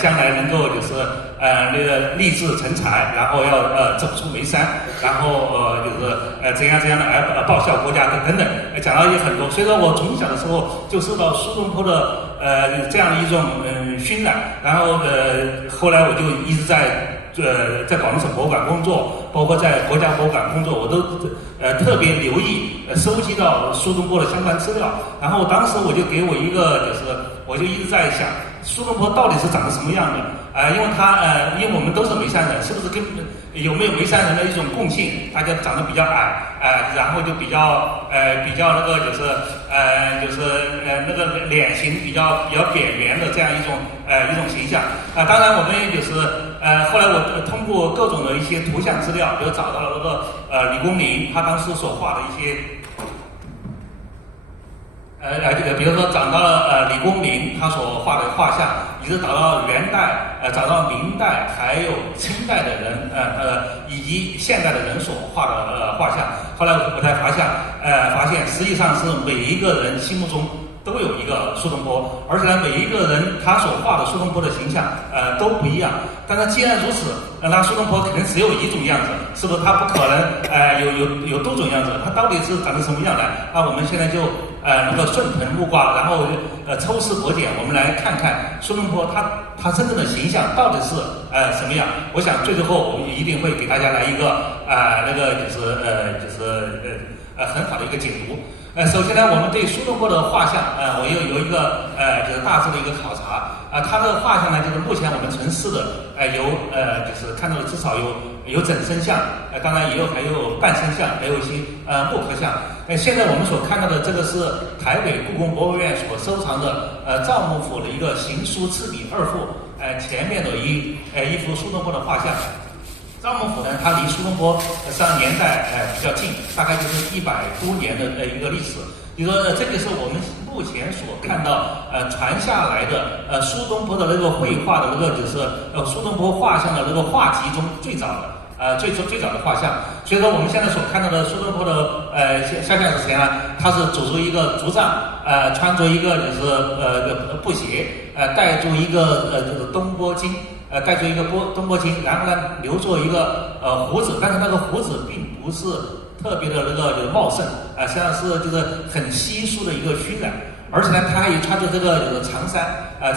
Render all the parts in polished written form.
将来能够就是那个立志成才，然后要走出眉山，然后就是怎样的报效国家等等，讲到也很多。所以说我从小的时候就受到苏东坡的这样的一种熏染，然后后来我就一直在广东省博物馆工作，包括在国家博物馆工作，我都特别留意收集到苏东坡的相关资料。然后当时我就给我一个我就一直在想，苏东坡到底是长得什么样的？因为我们都是眉山人，是不是有没有眉山人的一种共性？大家长得比较矮，然后就比较那个那个脸型比较扁圆的这样一种形象。当然我们后来我通过各种的一些图像资料，比如找到了那个李公麟他当时所画的一些。比如说找到了李公麟他所画的画像，一直找到元代，找到明代，还有清代的人，以及现代的人所画的画像。后来我才发现实际上是每一个人心目中都有一个苏东坡，而且呢，每一个人他所画的苏东坡的形象，都不一样。但是既然如此，那苏东坡肯定只有一种样子，是不是？他不可能有多种样子，他到底是长成什么样的？那我们现在就能够顺藤摸瓜，然后抽丝剥茧，我们来看看苏东坡他真正的形象到底是什么样。我想最后我们一定会给大家来一个很好的一个解读。首先呢，我们对苏东坡的画像，我有一个就是大致的一个考察。他的画像呢，就是目前我们城市的就是看到的至少有整身像，当然还有半身像，还有一些木刻像。现在我们所看到的这个是台北故宫博物院所收藏的赵幕府的一个行书赤笔2幅，前面的一幅苏东坡的画像。赵幕府呢，它离苏东坡年代比较近，大概就是100多年的一个历史。比如说，这个是我们目前所看到传下来的苏东坡的那个绘画的那个苏东坡画像的那个画集中最早的最早的画像。所以说我们现在所看到的苏东坡的肖像之前呢，他是走出一个竹杖，穿着一个布鞋，戴着一个东坡巾。戴着一个东坡巾，然后呢留着一个胡子，但是那个胡子并不是特别的茂盛，实际上是很稀疏的一个熏染，而且呢他还穿着这个长衫，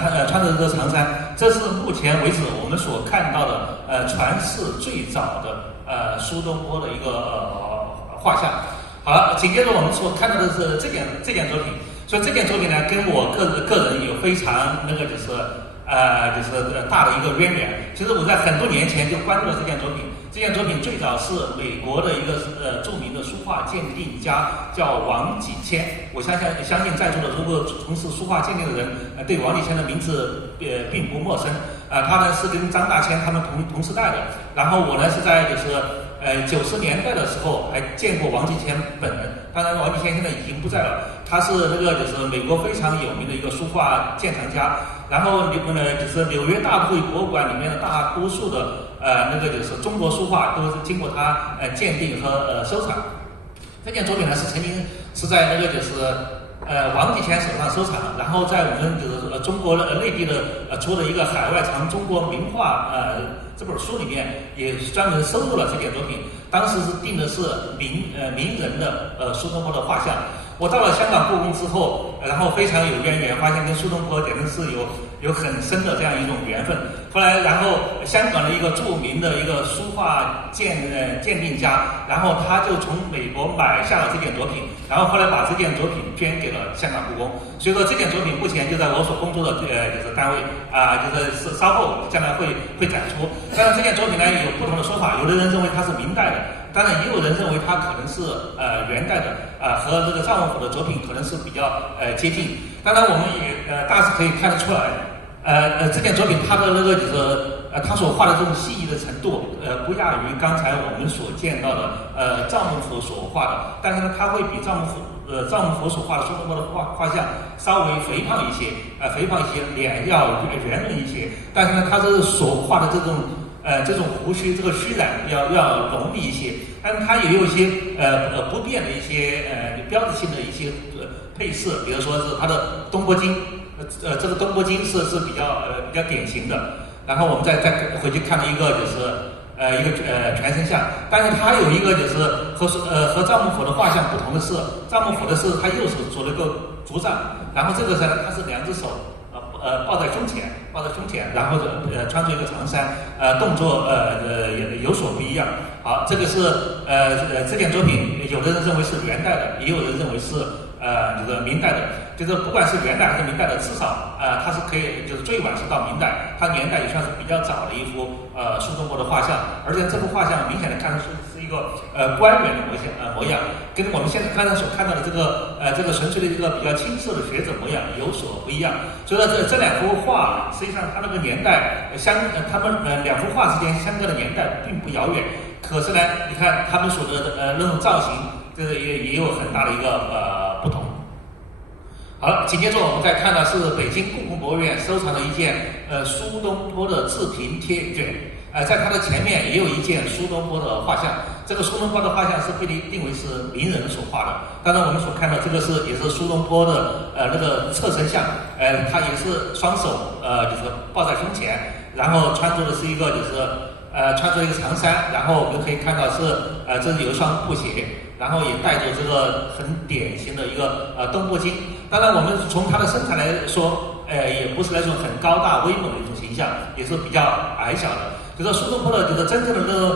穿着这个长衫，这是目前为止我们所看到的传世最早的苏东坡的一个画像。好了，紧接着我们所看到的是这件作品，所以这件作品呢跟我个人有非常大的一个渊源。其实我在很多年前就关注了这件作品。这件作品最早是美国的一个著名的书画鉴定家叫王继谦。我相信在座的如果从事书画鉴定的人，对王继谦的名字并不陌生。他呢是跟张大千他们同时代的。然后我呢是在90年代的时候还见过王继谦本人。当然，王继谦现在已经不在了。他是美国非常有名的一个书画鉴藏家。然后纽约大都会博物馆里面的大多数的中国书画都是经过他鉴定和收藏。这件作品呢是曾经是在王继谦手上收藏，然后在我们中国内地的出的一个海外藏中国名画这本书里面也专门收录了这件作品。当时是定的是名人的苏东坡的画像。我到了香港故宫之后，然后非常有渊源，发现跟苏东坡简直是有很深的这样一种缘分。后来，然后香港的一个著名的一个书画鉴定家，然后他就从美国买下了这件作品，然后后来把这件作品捐给了香港故宫。所以说这件作品目前就在我所工作的单位稍后将来会展出。当然这件作品呢有不同的说法，有的人认为它是明代的，当然也有人认为它可能是元代的，和这个赵幕府的作品可能是比较接近。当然我们也大致可以看得出来，这件作品它的他所画的这种细腻的程度，不亚于刚才我们所见到的赵幕府所画的，但是呢，它会比赵幕府所画的苏东坡的画像稍微肥胖一些，脸要圆润一些，但是呢，他所画的这种胡须，这个须染要浓密一些，但是它也有一些不变的一些标志性的一些配饰，比如说是它的东坡巾，这个东坡经是比较典型的。然后我们再回去看了一个一个全身像，但是他有一个就是和赵孟頫的画像不同的是，赵孟頫的是他右手拄了个竹杖，然后这个他是两只手抱在胸前，然后穿着一个长衫，动作有所不一样。好，这个是这件作品，有的人认为是元代的，也有人认为是这个明代的。就是不管是元代还是明代的，至少它是可以就是最晚是到明代，它年代也算是比较早的一幅苏东坡的画像，而且这幅画像明显的看出是一个官员的模样，跟我们现在刚才所看到的这个纯粹的一个比较青涩的学者模样有所不一样。所以说这两幅画实际上它那个年代他们两幅画之间相隔的年代并不遥远，可是呢，你看他们所的那种造型，这个也有很大的一个不同。好了，紧接着我们再看的是北京故宫博物院收藏的一件苏东坡的自评贴卷，在它的前面也有一件苏东坡的画像。这个苏东坡的画像是被定为是名人所画的，当然我们所看到这个也是苏东坡的那个侧身像，他也是双手就是抱在胸前，然后穿着的是一个穿着一个长衫，然后我们可以看到这是有一双布鞋，然后也带着这个很典型的一个东坡经。当然我们从他的身材来说，也不是那种很高大威猛的一种形象，也是比较矮小的。就说苏东坡的就是真正的那种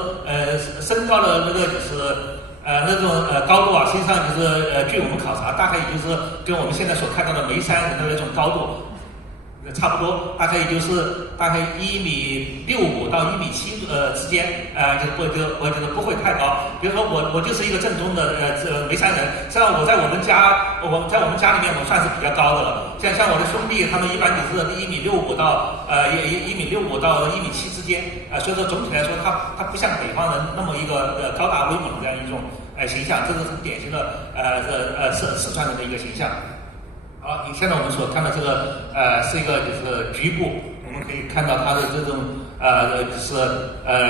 身高的那个就是那种高度啊，实际上就是据我们考察，大概也就是跟我们现在所看到的眉山人的那种高度差不多，大概也就是大概1.65米到1.7米之间，我觉得不会太高。比如说我就是一个正宗的眉山人，实际上我在我们家里面我算是比较高的了。像我的兄弟他们一般就是1.65米到1.65米到1.7米之间，所以说总体来说他不像北方人那么一个高大威猛的这样一种形象，这是很典型的四川人的一个形象。好，现在我们所看到这个是一个就是局部，我们可以看到它的这种就是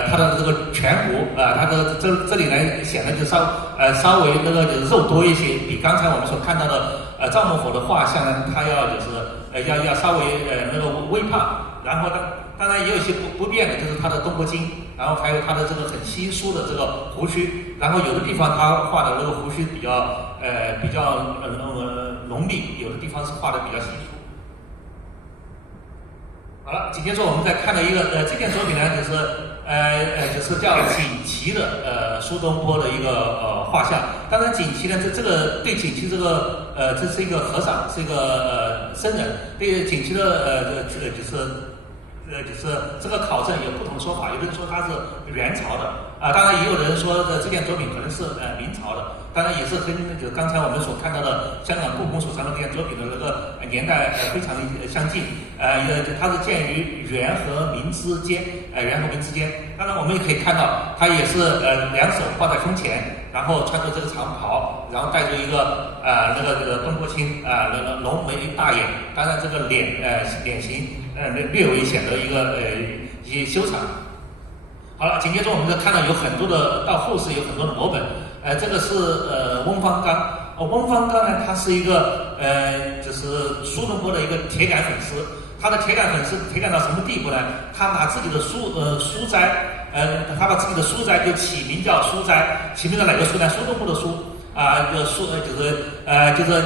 它的这个颧骨它的这里呢显得就稍微那个就是肉多一些，比刚才我们所看到的赵孟頫的画像呢，它要就是要稍微那个微胖，然后当然也有一些不变的，就是它的东坡经，然后还有它的这个很稀疏的这个胡须，然后有的地方它画的那个胡须比较浓密，有的地方是画的比较稀疏。好了，紧接着我们再看到一个这件作品呢，就是叫锦旗的苏东坡的一个画像。当然锦旗呢，这个对锦旗这个这是一个和尚，是一个僧人。对锦旗的就是这个考证有不同说法，有的人说它是元朝的当然也有人说这件作品可能是明朝的，当然也是跟就刚才我们所看到的香港故宫所藏的这件作品的那个年代非常相近，它是建于元和明之间，当然我们也可以看到，它也是两手抱在胸前，然后穿着这个长袍，然后戴着一个那个东坡青那个浓眉大眼，当然这个脸型略微显得一些修长。好了，紧接着我们就看到有很多的到后世有很多的摹本，这个是翁方刚，翁方刚呢，他是一个就是苏东坡的一个铁杆粉丝。他的铁杆粉丝铁杆到什么地步呢？他把自己的书斋，他把自己的书斋就起名叫书斋，起名叫哪个书呢？苏东坡的书就是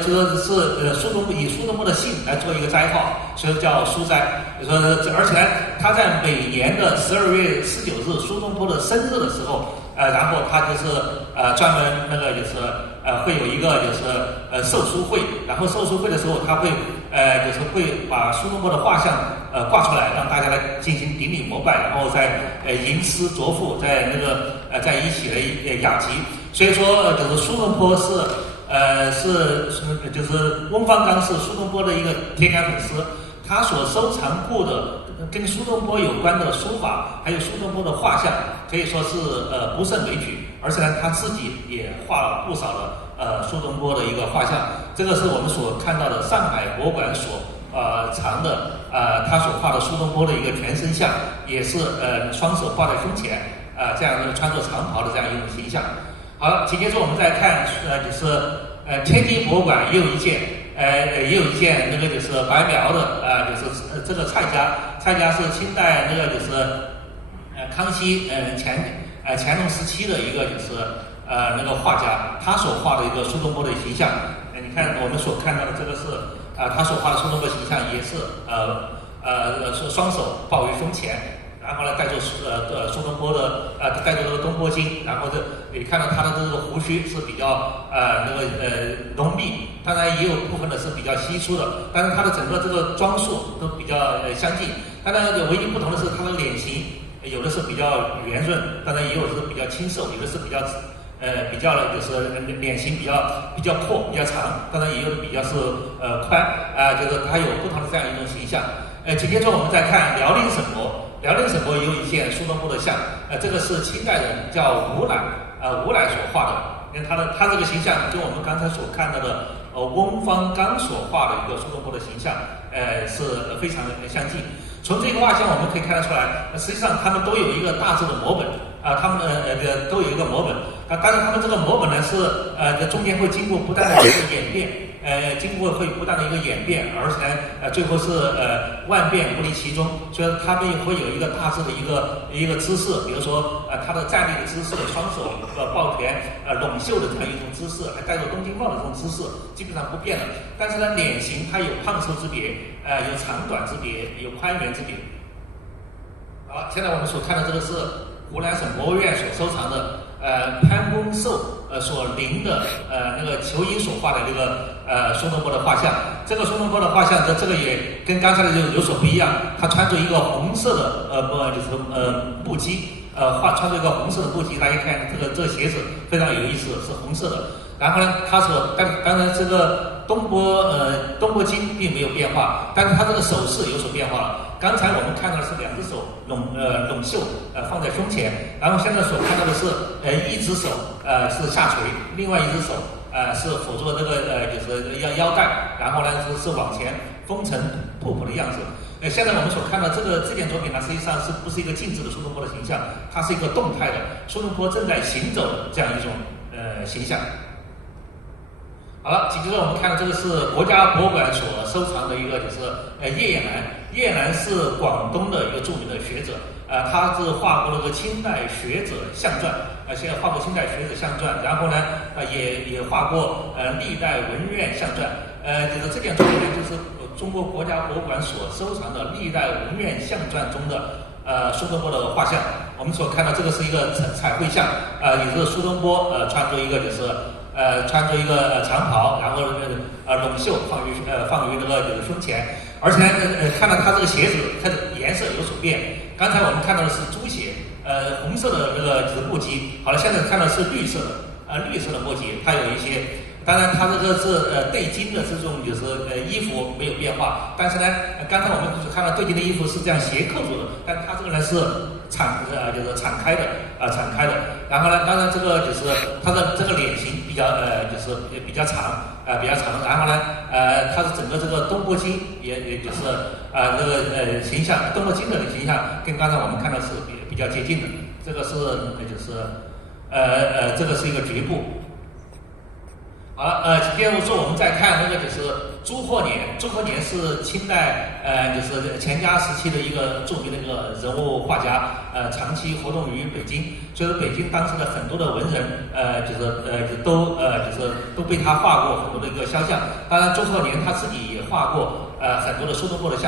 苏东坡以苏东坡的姓来做一个斋号，所以叫书斋。而且呢，他在每年的12月19日苏东坡的生日的时候，然后他就是专门那个就是会有一个就是授书会，然后授书会的时候他会就是会把苏东坡的画像挂出来，让大家来进行顶礼膜拜，然后再吟诗作赋，在那个在一起的雅集。所以说就是苏东坡就是翁方刚是苏东坡的一个铁杆粉丝，他所收藏过的跟苏东坡有关的书法，还有苏东坡的画像，可以说是不胜枚举。而且呢，他自己也画了不少的苏东坡的一个画像。这个是我们所看到的上海博物馆所藏的他所画的苏东坡的一个全身像，也是双手抱在胸前这样的穿着长袍的这样一种形象。好了，紧接着我们再看就是天津博物馆也有一件也有一件那个就是白描的就是这个蔡家是清代那个就是康熙乾隆时期的一个就是那个画家，他所画的一个苏东坡的形象。你看我们所看到的这个是他所画的苏东坡形象也是双手抱于胸前，然后呢带着苏东坡的带着这个东坡经，然后你看到他的这个胡须是比较浓密，当然也有部分的是比较稀疏的，但是他的整个这个装束都比较相近。当然唯一不同的是他的脸型，有的是比较圆润，当然也有的是比较清瘦，有的是比较就是脸型比较阔比较长，当然也有的比较是宽就是它有不同的这样一种形象。紧接着我们再看辽宁省博也有一件苏东坡的像，这个是清代人叫吴乃所画的。你看他这个形象跟我们刚才所看到的翁方刚所画的一个苏东坡的形象是非常的相近。从这个画像我们可以看得出来，实际上他们都有一个大致的摹本他们都有一个摹本当然他们这个摹本呢是中间会经过不断的一个演变，会不断的一个演变，而且呢最后是万变不离其宗，所以他们会有一个大致的一个姿势，比如说他的站立的姿势，双手抱拳拢袖的这样一种姿势，还戴着东京帽的这种姿势基本上不变的。但是呢脸型它有胖瘦之别，有长短之别，有宽圆之别。好，现在我们所看的这个是湖南省博物院所收藏的潘公寿所临的那个裘英所画的这个苏东坡的画像。这个苏东坡的画像这个也跟刚才的有所不一样，他穿着一个红色的布衣穿着一个红色的布衣，大家看这个鞋子非常有意思，是红色的。然后呢当然这个东坡经并没有变化，但是他这个手势有所变化了。刚才我们看到的是两只手拢袖放在胸前，然后现在所看到的是一只手是下垂，另外一只手是辅助这个就是腰带，然后呢是往前风尘仆仆的样子。现在我们所看到这件作品呢，实际上是不是一个静止的苏东坡的形象，它是一个动态的苏东坡正在行走的这样一种形象。好了，紧接着我们看到这个是国家博物馆所收藏的一个就是叶彦南是广东的一个著名的学者，他是画过了个清代学者像传，现在画过清代学者像传，然后呢也画过历代文苑像传，就是这件作品呢就是中国国家博物馆所收藏的历代文苑像传中的苏东坡的画像。我们所看到这个是一个彩绘像，也是苏东坡穿着一个长袍，然后拢袖放于那个就是胸前，而且看到他这个鞋子它的颜色有所变，刚才我们看到的是朱鞋，红色的那个就是布衣，好了，现在看到是绿色的布衣，它有一些。当然，它这个是对襟的这种就是衣服没有变化，但是呢，刚才我们看到对襟的衣服是这样斜扣住的，但它这个呢是就是敞开的。然后呢，当然这个就是它的这个脸型比较就是比较长，然后呢它的整个这个东坡经也就是这个形象，东坡经的形象跟刚才我们看到是比较接近的。这个是就是这个是一个局部。好了，紧接着说我们再看那个就是朱鹤年是清代就是钱家时期的一个著名的一个人物画家，长期活动于北京，所以北京当时的很多的文人都被他画过很多的一个肖像。当然朱鹤年他自己也画过很多的苏东坡的肖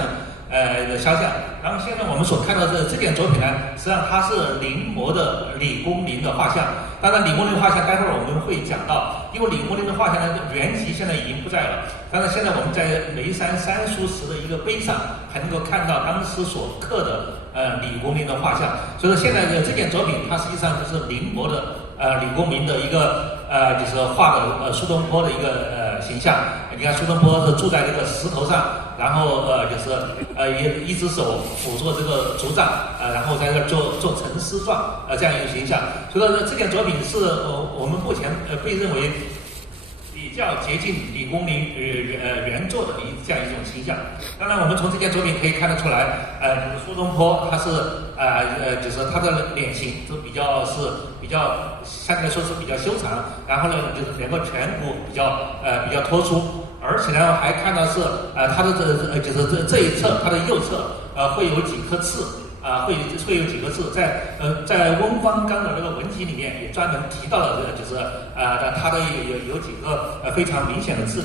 像。然后现在我们所看到的这件作品呢，实际上它是临摹的李公麟的画像。当然李公麟画像待会儿我们会讲到，因为李公麟的画像呢原籍现在已经不在了，当然现在我们在眉山三书祠的一个碑上还能够看到当时所刻的李公麟的画像。所以说现在的这件作品它实际上就是临摹的李公麟的一个就是画的苏东坡的一个形象。你看苏东坡是住在这个石头上，然后就是一只手辅助这个竹杖，然后在这做沉思状这样一个形象。所以说这件作品是我们目前被认为比较接近李公麟原作的这样一种形象。当然我们从这件作品可以看得出来，苏东坡他是就是他的脸型都比较相对来说是比较修长，然后呢就是整个颧骨比较突出，而且呢还看到是它的就是这一侧它的右侧会有几颗刺会有几个字在翁方刚的那个文集里面也专门提到了这个就是它的有几个非常明显的字。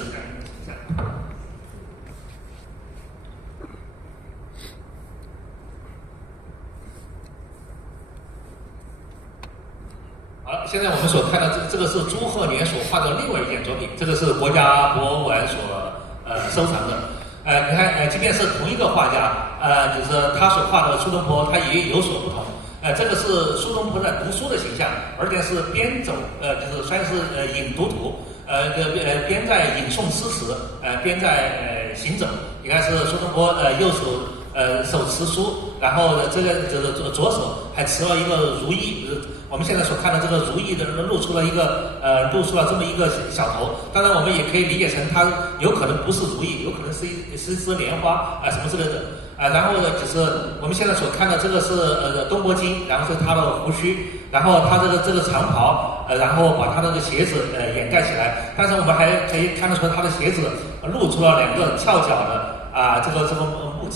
好，现在我们所看到这个是朱鹤年所画的另外一件作品，这个是国家博物馆所收藏的。你看，即便是同一个画家，就是他所画的苏东坡，他也有所不同。这个是苏东坡在读书的形象，而且是边走，就是算是引读图，边在引诵诗词，边在行走。你看是苏东坡右手持书，然后这个左手还持了一个如意。我们现在所看的这个如意的露出了这么一个小头，当然我们也可以理解成它有可能不是如意，有可能是一枝莲花什么之类的然后呢，就是我们现在所看的这个是东坡经，然后是他的胡须，然后他这个长袍然后把他的这个鞋子掩盖起来，但是我们还可以看得出他的鞋子露出了两个翘脚的这个木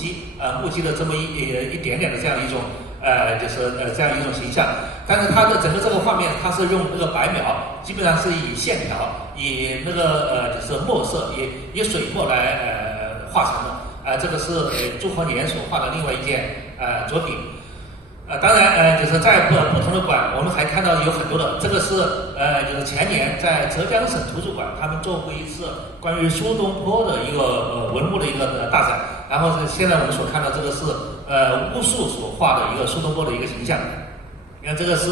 屐的这么一点点的这样一种就是这样一种形象，但是它的整个这个画面，它是用那个白描，基本上是以线条，以那个就是墨色，以水墨来画成的。这个是朱鹤年所画的另外一件作品。当然就是在不同的馆，我们还看到有很多的，这个是就是前年在浙江省图书馆，他们做过一次关于苏东坡的一个文物的一个大展，然后是现在我们所看到这个是乌素所画的一个苏东坡的一个形象。你看这个是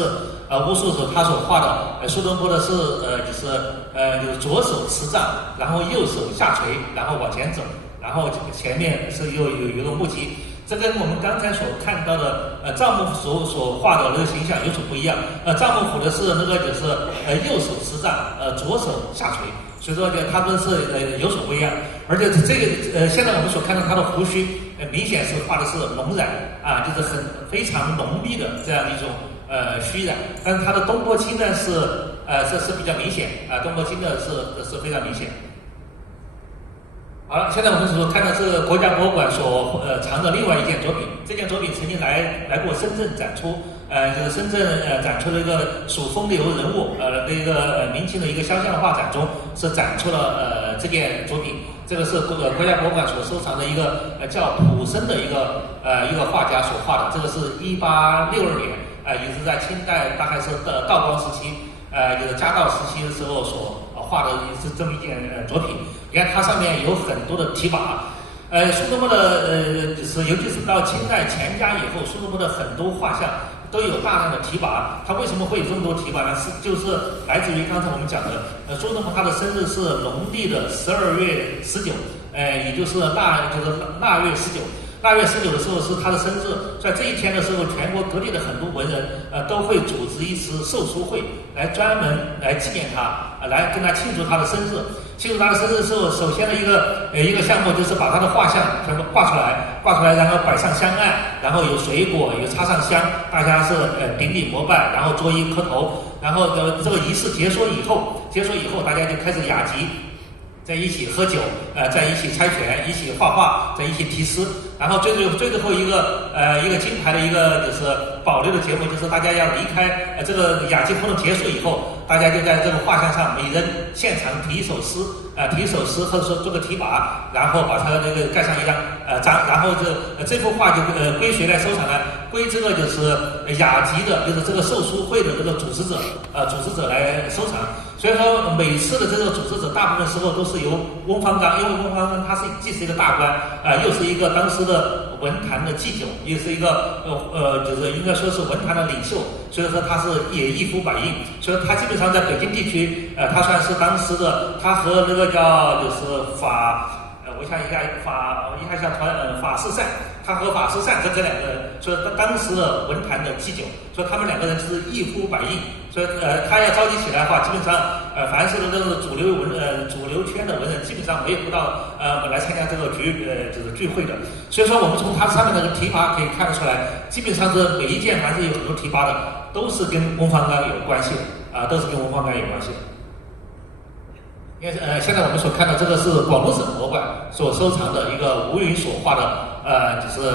乌素所他所画的苏东坡的是就是左手持杖，然后右手下垂，然后往前走，然后前面是有一个木屐。这跟我们刚才所看到的赵幕府所画的那个形象有所不一样。赵幕府的是那个就是右手持杖，左手下垂，所以说他们是有所不一样。而且这个现在我们所看到他的胡须，明显是画的是浓染就是非常浓密的这样一种虚染。但是他的东坡青呢是比较明显东坡青呢是非常明显。好了，现在我们所看的是国家博物馆所藏的另外一件作品。这件作品曾经来过深圳展出，就是深圳展出了一个蜀风流人物，那个明清的一个肖像画展中是展出了这件作品。这个是国家博物馆所收藏的一个叫溥生的一个画家所画的，这个是1862年，也是在清代大概是道光时期，就是嘉道时期的时候所画的是这么一件作品。你看它上面有很多的题跋，苏东坡的就是尤其是到清代乾嘉以后，苏东坡的很多画像都有大量的题跋。他为什么会有这么多题跋呢？就是来自于刚才我们讲的，苏东坡他的生日是农历的12月19，也就是腊月19。腊月19的时候是他的生日，在这一天的时候，全国各地的很多文人都会组织一次寿书会，来专门来纪念他，来跟他庆祝他的生日。庆祝他的生日的时候，首先的一个项目就是把他的画像全部挂出来，然后摆上香案，然后有水果，有插上香，大家是顶礼膜拜，然后作揖磕头，然后这个仪式结束以后，大家就开始雅集。在一起喝酒，在一起猜拳，一起画画，在一起题诗，然后最后一个金牌的一个就是保留的节目，就是大家要离开这个雅集活动结束以后，大家就在这个画像上每人现场题一首诗或者说做个题跋，然后把它这个盖上一张章，然后这幅画就归谁来收藏呢？归这个就是雅集的，就是这个寿书会的这个组织者来收藏。所以说每次的这个组织者大部分时候都是由翁方刚，因为翁方刚他既是一个大官又是一个当时的文坛的祭酒，也是一个就是应该说是文坛的领袖，所以说他是也一夫百应，所以他基本上在北京地区他算是当时的，他和那个叫就是我想一下法式善，他和法式善这两个人，所以当时的文坛的祭酒，所以他们两个人是一夫百应，所以他要召集起来的话，基本上凡是的这个主流圈的文人，基本上没有不到来参加这个就是聚会的。所以说我们从他上面的题跋可以看得出来，基本上是每一件凡是有很多题跋的，都是跟翁方刚有关系的都是跟翁方刚有关系的。因为现在我们所看到这个是广东省博物馆所收藏的一个吴云所画的就是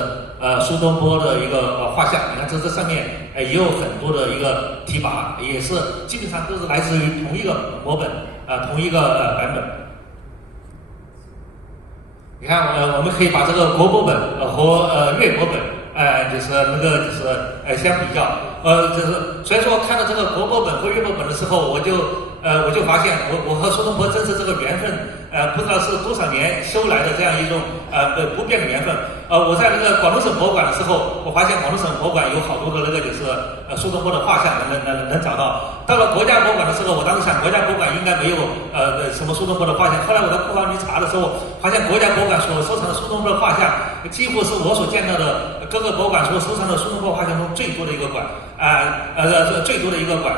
苏东坡的一个画像。你看这上面也有很多的一个题跋，也是基本上都是来自于同一个摹本同一个版本。你看我们可以把这个国摹本和粤摹本就是相比较，就是所以说看到这个国摹本和粤摹本的时候，我就发现我和苏东坡真是这个缘分，不知道是多少年修来的这样一种不变的缘分。我在那个广东省博物馆的时候，我发现广东省博物馆有好多的那个就是苏东坡的画像能找到。到了国家博物馆的时候，我当时想国家博物馆应该没有什么苏东坡的画像。后来我到库房去查的时候，发现国家博物馆所收藏的苏东坡的画像，几乎是我所见到的各个博物馆所收藏的苏东坡画像中最多的一个馆，最多的一个馆，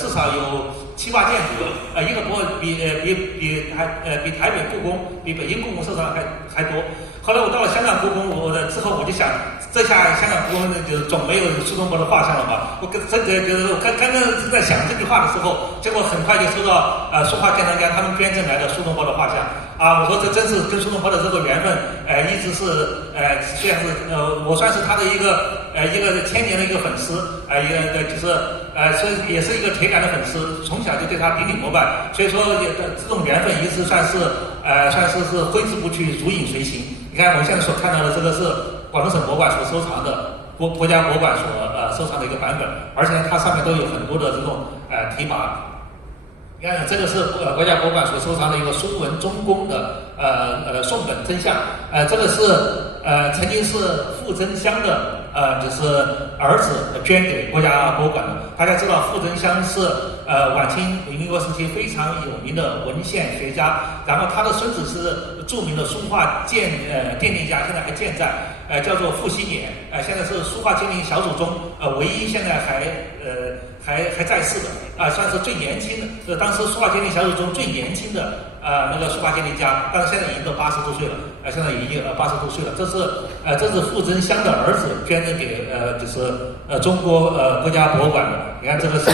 至少有7、8件左右，一个博比台北故宫、比北京故宫收藏还多。后来我到了香港故宫，之后我就想，这下香港故宫就总没有苏东坡的画像了吧？我刚刚在想这句话的时候，结果很快就收到书画鉴赏家他们捐赠来的苏东坡的画像啊！我说这真是跟苏东坡的这个缘分，一直是虽然是我算是他的一个1000年的一个粉丝，就是所以也是一个铁杆的粉丝，从小就对他顶礼膜拜，所以说这种缘分一直算是挥之不去，如影随形。你看我们现在所看到的这个是广东省博物馆所收藏的国家博物馆所收藏的一个版本，而且呢它上面都有很多的这种题跋。你看这个是国家博物馆所收藏的一个苏文忠公的宋本真像，这个是曾经是傅真香的就是儿子捐给国家博物馆的。大家知道傅真香是晚清民国时期非常有名的文献学家，然后他的孙子是著名的书画鉴定家，现在还健在，叫做傅熹年，现在是书画鉴定小组中唯一现在还在世的算是最年轻的，当时书画鉴定小组中最年轻的那个书画鉴定家，但是现在已经都80多岁了，现在已经80多岁了。这是傅真香的儿子捐赠给就是中国国家博物馆的。你看这个是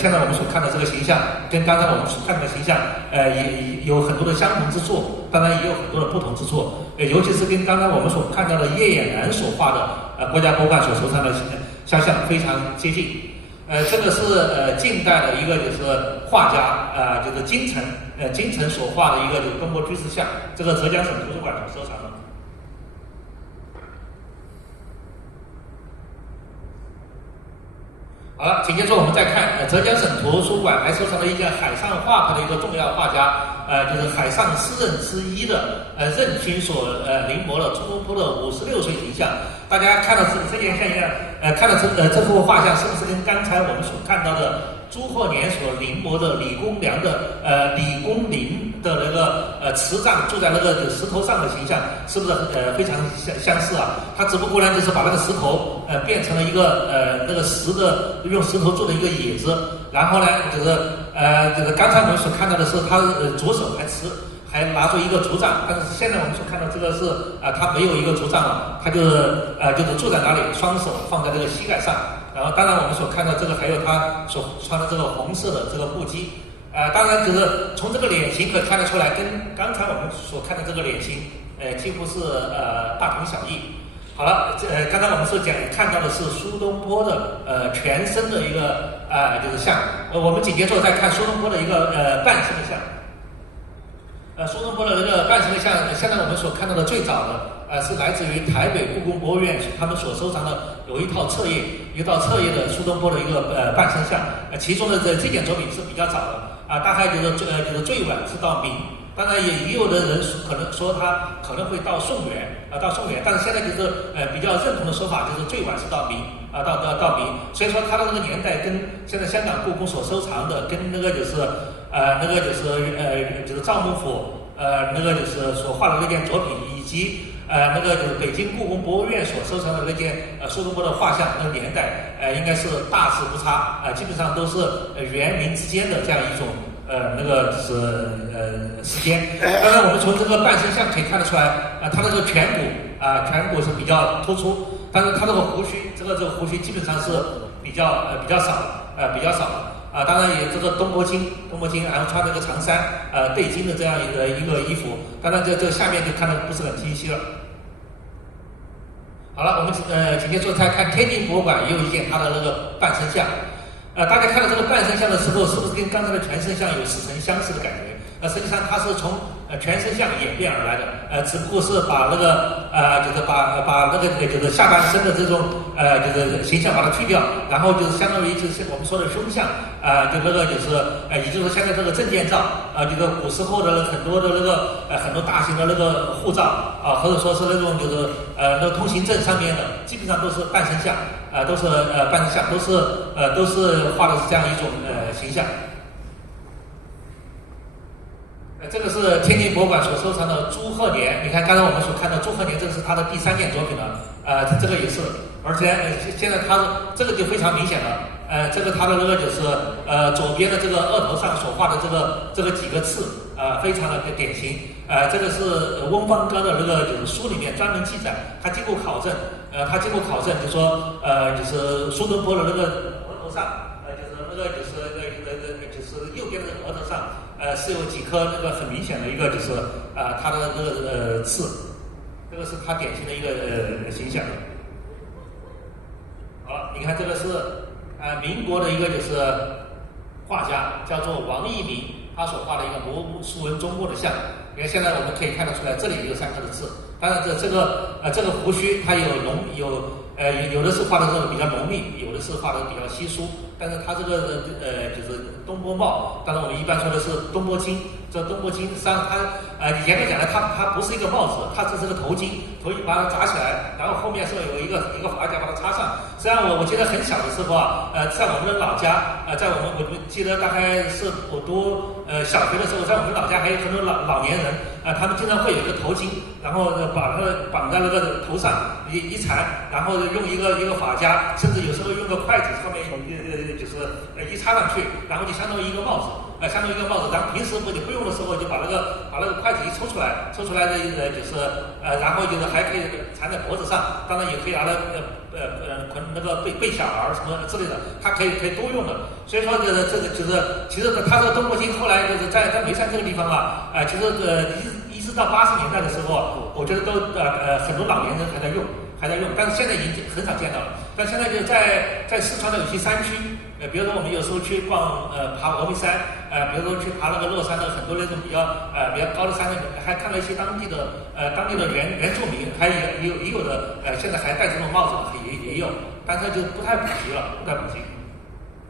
现在我们所看的这个形象，跟刚才我们所看的形象也有很多的相同之处，当然也有很多的不同之处，尤其是跟刚才我们所看到的叶衍南所画的国家博物馆所收藏的肖像非常接近。这个是近代的一个就是画家就是金城所画的一个东坡居士像，这个浙江省图书馆所收藏的。好了，紧接着我们再看浙江省图书馆还收藏了一件海上画派的一个重要画家，就是海上诗人之一的任勋所临摹了苏东坡的56岁形象。大家看到这件现象，看到这幅画像是不是跟刚才我们所看到的朱鹤年所临摹的李公良的李公麟的那个持杖住在那个石头上的形象，是不是非常相似啊？他只不过呢就是把那个石头变成了一个那个用石头做的一个椅子，然后呢就是刚才我们所看到的是他左手还拿着一个竹杖，但是现在我们所看到这个是他没有一个竹杖了，他就是坐在那里，双手放在这个膝盖上。然后当然我们所看到这个还有他所穿的这个红色的这个布衣，当然就是从这个脸型可看得出来，跟刚才我们所看的这个脸型几乎是大同小异。好了，刚才我们所看到的是苏东坡的全身的一个就是像，我们紧接着再看苏东坡的一个半身的像。苏东坡的这个半身的像，现在我们所看到的最早的是来自于台北故宫博物院他们所收藏的有一道册页的苏东坡的一个半身像，其中的这件作品是比较早的大概就是最晚是到明，当然也有的人可能说他可能会到宋元，但是现在就是比较认同的说法就是最晚是到明到明，所以说他的那个年代跟现在香港故宫所收藏的跟那个就是赵幕府那个就是所画的那件作品，以及那个就是北京故宫博物院所收藏的那件苏东坡的画像，那个年代应该是大致不差基本上都是元明之间的这样一种那个就是时间。当然我们从这个半身像可以看得出来他的这个颧骨是比较突出，但是他这个胡须基本上是比较少当然也这个东坡经，然后穿这个长衫，对襟的这样一个衣服，当然这下面就看得不是很清晰了。好了，我们紧接着再看天津博物馆也有一件他的那个半身像，大家看到这个半身像的时候，是不是跟刚才的全身像有似曾相识的感觉？实际上它是从全身像演变而来的，只不过是把那个就是把那个就是下半身的这种就是形象把它去掉，然后就是相当于就是我们说的胸像，就那个就是也就是说现在这个证件照，这个古时候的很多的那个很多大型的那个护照或者说是那种就是那个通行证上面的，基本上都是半身像，都是半身像，都是画的是这样一种形象。这个是天津博物馆所收藏的朱鹤年，你看刚才我们所看到朱鹤年，这个是他的第3件作品了，这个也是，而且现在他这个就非常明显了，这个他的那个就是左边的这个额头上所画的这个几个刺，非常的典型，这个是翁方哥的那个就是书里面专门记载，他经过考证，就说就是苏东坡的那个额头上，就是右边的额头上。是有几颗那个很明显的一个就是它的那个刺，这个是它典型的一个形象。好了，你看这个是民国的一个就是画家，叫做王一鸣，他所画的一个罗屋书文中国的像。你看现在我们可以看得出来，这里有3颗的刺。当然这个胡须它有的是画的这个比较浓密，有的是画的比较稀疏。但是它这个就是东坡帽，当然我们一般说的是东坡巾。这东坡巾实际上它严格讲来它不是一个帽子，它只是个头巾，头巾把它扎起来，然后后面是有一个发夹把它插上。实际上我记得很小的时候在我们的老家，在我记得大概是我读小学的时候，在我们老家还有很多老年人他们经常会有一个头巾，然后把它绑在那个头上一缠，然后用一个发夹，甚至有时候用个筷子上面就是一插上去，然后就相当于一个帽子。然后平时你不用的时候，就把那个筷子一抽出来的就是然后就是还可以缠在脖子上，当然也可以拿来捆那个背小孩什么之类的，它可以多用的。所以说这个就是其实他这个东坡巾后来就是在眉山这个地方其实一直到80年代的时候，我觉得都很多老年人还在用，但是现在已经很少见到了。但现在就在四川的有些山区，比如说我们有时候去逛爬峨眉山，比如说去爬那个乐山的很多那种比较高的山，还看到一些当地的原住民，还有的现在还戴这种帽子也有，但是就不太普及了，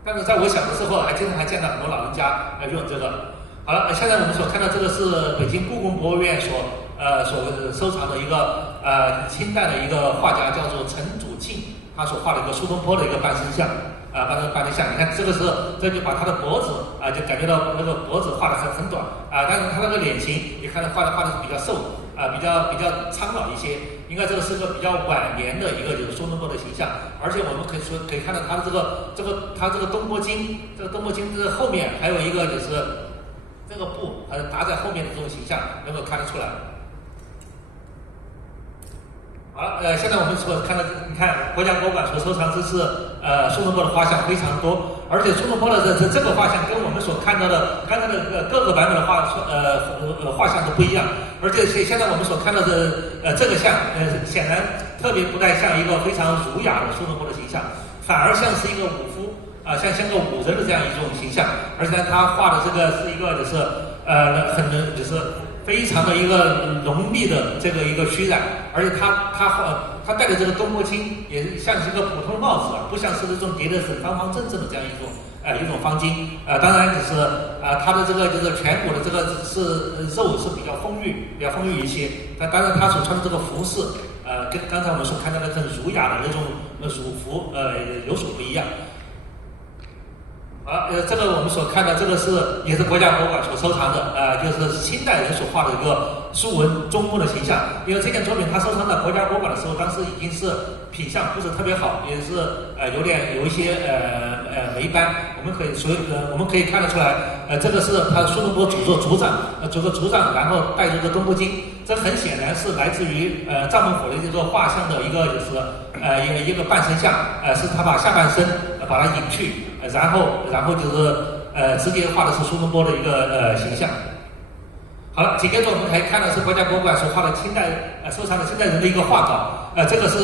但是在我小的时候，经常还见到很多老人家用这个。好了，现在我们所看到这个是北京故宫博物院所收藏的一个清代的一个画家，叫做陈祖庆，他所画的一个苏东坡的一个半身像，半身像。你看这就把他的脖子就感觉到那个脖子画的很短但是他那个脸型也看到画的是比较瘦比较苍老一些。应该这个是个比较晚年的一个就是苏东坡的形象，而且我们可以看到他的这个东坡巾，这后面还有一个就是这个布搭在后面的这种形象，能够看得出来。好，现在我们所看的，你看国家博物馆所收藏这是苏东坡的画像非常多，而且苏东坡的这个画像跟我们所看到的刚才的各个版本的画像都不一样，而且现在我们所看到的这个像显然特别不太像一个非常儒雅的苏东坡的形象，反而像是一个武夫像个武人的这样一种形象，而且他画的这个是一个就是就是非常的一个浓密的这个一个虚染，而且他戴的这个东坡巾也像是一个普通的帽子不像是这种叠的很方方正正的这样一种方巾当然就是他的这个就是颧骨的这个是肉是比较丰腴一些，当然他所穿的这个服饰跟刚才我们所看到的很儒雅的那种儒服有所不一样。这个我们所看的这个也是国家博物馆所收藏的，就是清代人所画的一个书文中国的形象。因为这件作品他收藏到国家博物馆的时候，当时已经是品相不是特别好，也是有一些霉斑。我们可以看得出来，这个是他苏东坡主掌，然后带着个东坡巾，这很显然是来自于臧孟虎的这个画像的一个就是一个半身像，是他把下半身把它隐去。然后就是直接画的是苏东坡的一个形象。好了，紧接着我们还看的是国家博物馆所画的清代收藏的清代人的一个画稿，这个是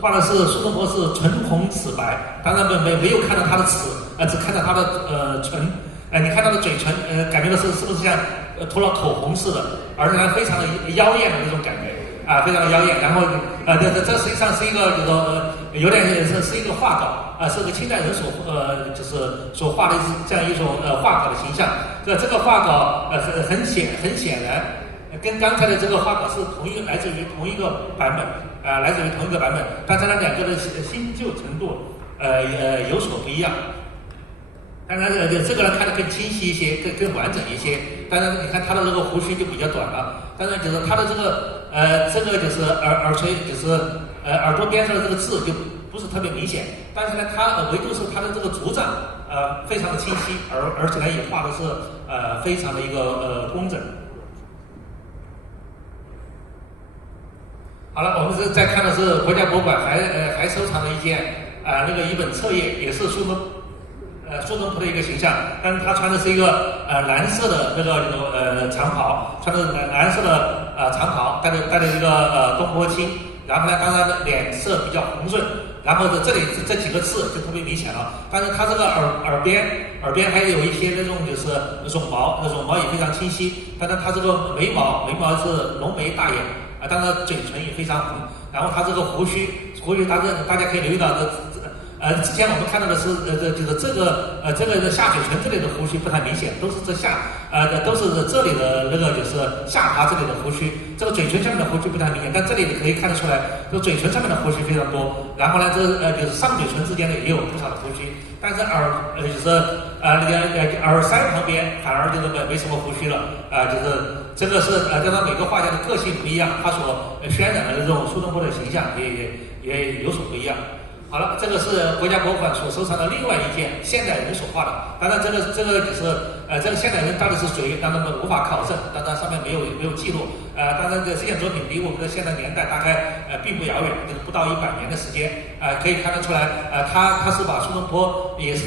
画的是苏东坡是唇红齿白，当然没有看到他的齿，只看到他的唇，你看他的嘴唇，感觉到是不是像涂了口红似的，而且呢非常的妖艳的那种感觉。非常的妖艳，然后这实际上是一个有点是一个画稿是个清代人所画的这样一种画稿的形象。这个画稿很显然跟刚才的这个画稿是来自于同一个版本，但是呢两个的新旧程度有所不一样。当然这个呢看得更清晰一些，更完整一些。当然你看他的这个胡须就比较短了，当然就是他的这个就是耳垂，就是耳朵边上的这个痣就不是特别明显，但是呢它唯独是它的这个足掌非常的清晰，而且呢也画的是非常的一个工整。好了，我们再看的是国家博物馆还收藏了一本册页，也是苏东坡的一个形象，但是他穿的是一个蓝色的那个长袍，穿的蓝色的长袍，带着一个东坡青，然后呢，当然脸色比较红润，然后这里这几个刺就特别明显了，但是他这个耳边还有一些那种就是绒毛也非常清晰，但是他这个眉毛是浓眉大眼当然嘴唇也非常红，然后他这个胡须大家可以留意到之前我们看到的是就是这个下嘴唇这里的胡须不太明显，都是都是这里的那个就是下巴这里的胡须，这个嘴唇下面的胡须不太明显，但这里你可以看得出来，这个嘴唇上面的胡须非常多，然后呢就是上嘴唇之间呢也有不少的胡须，但是耳腮旁边反而就是没什么胡须了就是这个是跟他每个画家的个性不一样，他所渲染的这种苏东坡的形象也有所不一样。好了，这个是国家博物馆所收藏的另外一件现代人所画的。当然，这个就是这个现代人到底是谁，当然无法考证，当然上面没有记录。当然这件作品离我们的现代年代大概并不遥远，就是不到100年的时间。可以看得出来，他是把苏东坡也是在